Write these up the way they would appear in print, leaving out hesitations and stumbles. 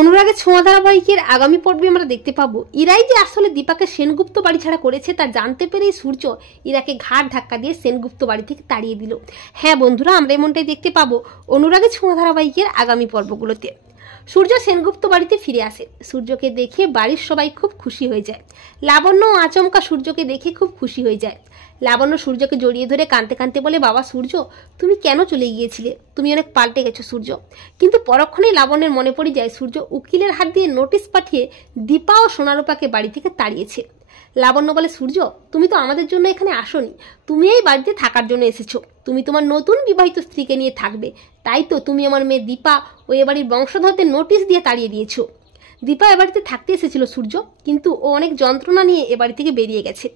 অনুরাগের ছোঁয়া ধারাবাহিকের আগামী পর্বে আমরা দেখতে পাবো ইরাই যে আসলে দীপাকে সেনগুপ্ত বাড়ি ছাড়া করেছে তা জানতে পেরেই সূর্য ইরাকে ঘাড় ধাক্কা দিয়ে সেনগুপ্ত বাড়ি থেকে তাড়িয়ে দিল। হ্যাঁ বন্ধুরা, আমরা এমনটাই দেখতে পাবো অনুরাগের ছোঁয়া ধারাবাহিকের আগামী পর্বগুলোতে। সূর্য সেনগুপ্ত বাড়িতে ফিরে আসে। সূর্যকে দেখে বাড়ির সবাই খুব খুশি হয়ে যায়। লাবণ্য আচমকা সূর্যকে দেখে খুব খুশি হয়ে যায়। লাবণ্য সূর্যকে জড়িয়ে ধরে কাঁদতে কাঁদতে বলে, বাবা সূর্য, তুমি কেন চলে গিয়েছিলে? তুমি অনেক পাল্টে গেছো সূর্য। কিন্তু পরক্ষণেই লাবণ্যের মনে পড়ে যায় সূর্য উকিলের হাত দিয়ে নোটিশ পাঠিয়ে দীপা ও সোনারূপাকে বাড়ি থেকে তাড়িয়েছে। লাবণ্য বলে, সূর্য, তুমি তো আমাদের জন্য এখানে আসোনি, তুমি এই বাড়িতে থাকার জন্য এসেছো। তুমি তোমার নতুন বিবাহিত স্ত্রীকে নিয়ে থাকবে, তাই তো তুমি আমার মেয়ে দীপা ও এ বাড়ির বংশধরদের নোটিশ দিয়ে তাড়িয়ে দিয়েছো। দীপা এ বাড়িতে থাকতে এসেছিল সূর্য, কিন্তু ও অনেক যন্ত্রণা নিয়ে এ বাড়ি থেকে বেরিয়ে গেছে।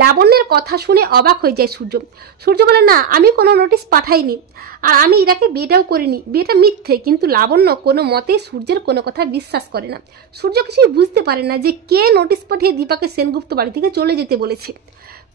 লাবণ্যের কথা শুনে অবাক হয়ে যায় সূর্য। সূর্য বলে, না, আমি কোনো নোটিশ পাঠাইনি, আর আমি ইরাকে বিয়েটাও করিনি, বিয়েটা মিথ্যে। কিন্তু লাবণ্য কোনো মতেই সূর্যের কোনো কথা বিশ্বাস করে না। সূর্য কিছুই বুঝতে পারে না যে কে নোটিশ পাঠিয়ে দীপাকে সেনগুপ্ত বাড়ি থেকে চলে যেতে বলেছে।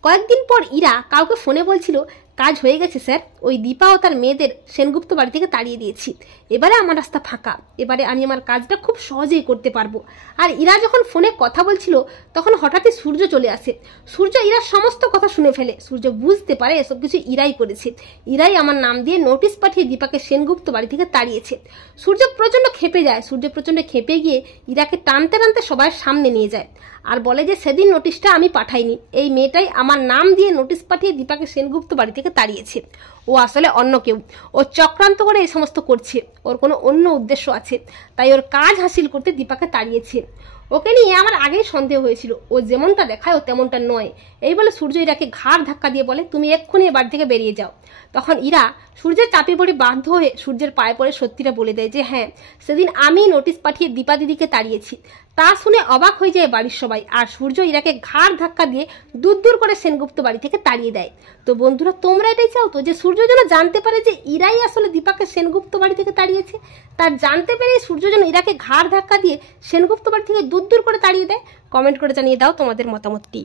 কয়েকদিন পর ইরা কাউকে ফোনে বলছিল, কাজ হয়ে গেছে স্যার, ওই দীপা ও তার মেয়েদের সেনগুপ্ত বাড়ি থেকে তাড়িয়ে দিয়েছি। এবারে আমার রাস্তা ফাঁকা, এবারে আমি আমার কাজটা খুব সহজেই করতে পারবো। আর ইরা যখন ফোনে কথা বলছিল তখন হঠাৎই সূর্য চলে আসে। সূর্য ইরার সমস্ত কথা শুনে ফেলে। সূর্য বুঝতে পারে এসব কিছু ইরাই করেছে। ইরাই আমার নাম দিয়ে নোটিশ পাঠিয়ে দীপাকে সেনগুপ্ত বাড়ি থেকে তাড়িয়েছে। সূর্য প্রচণ্ড ক্ষেপে যায়। সূর্য প্রচণ্ড ক্ষেপে গিয়ে ইরাকে টানতে টানতে সবার সামনে নিয়ে যায় আর বলে যে সেদিন নোটিশটা আমি পাঠাইনি, এই মেয়েটাই আমার নাম দিয়ে নোটিশ পাঠিয়ে দীপাকে সেনগুপ্ত বাড়ি থেকে তাড়িয়েছে। ও আসলে অন্য কেউ, ও চক্রান্ত করে এই সমস্ত করছে, ওর কোনো অন্য উদ্দেশ্য আছে, তাই ওর কাজ হাসিল করতে দীপাকে তাড়িয়েছে। ওকে নিয়ে আমার আগেই সন্দেহ হয়েছিল, ও যেমনটা দেখায় ও তেমনটা নয়। এই বলে সূর্য ইরাকে ঘাড় ধাক্কা দিয়ে বলে, তুমি এক্ষুনি এ বাড়ি থেকে বেরিয়ে যাও। তখন ইরা সূর্যের চাপে পড়ে বাধ্য হয়ে সূর্যের পায়ে পড়ে সত্যিটা বলে দেয় যে হ্যাঁ, সেদিন আমি নোটিশ পাঠিয়ে দীপা দিদিকে তাড়িয়েছি। তা শুনে অবাক হয়ে যায় বাড়ির সবাই, আর সূর্য ইরাকে ঘাড় ধাক্কা দিয়ে দূর করে সেনগুপ্ত বাড়ি থেকে তাড়িয়ে দেয়। তো বন্ধুরা, তোমরা এটাই চাও তো যে সূর্য যেন জানতে পারে যে ইরাই আসলে দীপাকে সেনগুপ্ত বাড়ি থেকে তাড়িয়েছে? তার জানতে পেরে সূর্য যেন ইরাকে ঘাড় ধাক্কা দিয়ে সেনগুপ্ত বাড়ি থেকে দূর করে তাড়িয়ে দেয়? কমেন্ট করে জানিয়ে দাও তোমাদের মতামতটি।